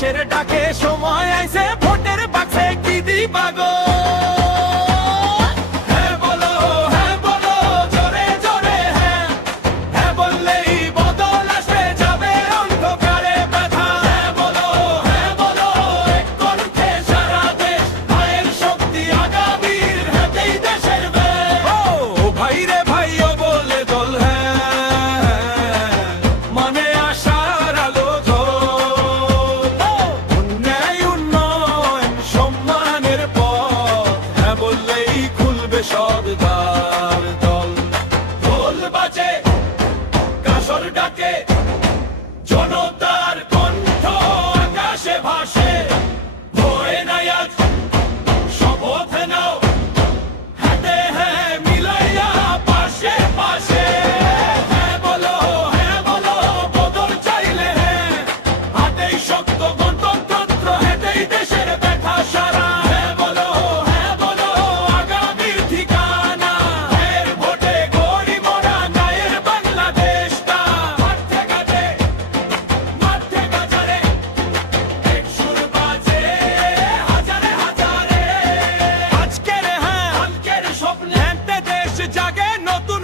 দেশের ডাকে সময় আইছে ভোটের বাক্সে কি দিবা গো হ্যাঁ বলো জোরে জোরে হ্যাঁ হ্যাঁ বললেই বদল আসবে যাবে অন্ধকারে ব্যথা হ্যাঁ বলো এক কণ্ঠে সারা দেশ ভাইয়ের শক্তি আগামীর হাতেই দেশের বেশ ও ভাই রে ভাই ও বলে দল হ্যাঁ মানে আশার আলো অন্যায় উন্নয়ন সম্মানের পথ হ্যাঁ বললেই খুলবে সব দ্বার দল ঢোল বাজে কাসর ডাকে জনতার কণ্ঠ আকাশে ভাসে ভয় নাই আজ শপথ নাও হাতে হ্যাঁ মিলাইয়া পাশে পাশে হ্যাঁ বলো বদল চাইলে হ্যাঁ হাতেই শক্ত গণতন্ত্র হেঁটেই দেশের ব্যথা সারা হ্যাঁ বলো আগামীর ঠিকানা এর ভোটে গড়ি মোরা গায়ের বাংলাদেশটা মাঠে ঘাটে মাঠে বাজারে এক সুর বাজে হাজারে হাজারে আজকের হ্যাঁ কালকের স্বপ্নে দেশ জাগে নতুন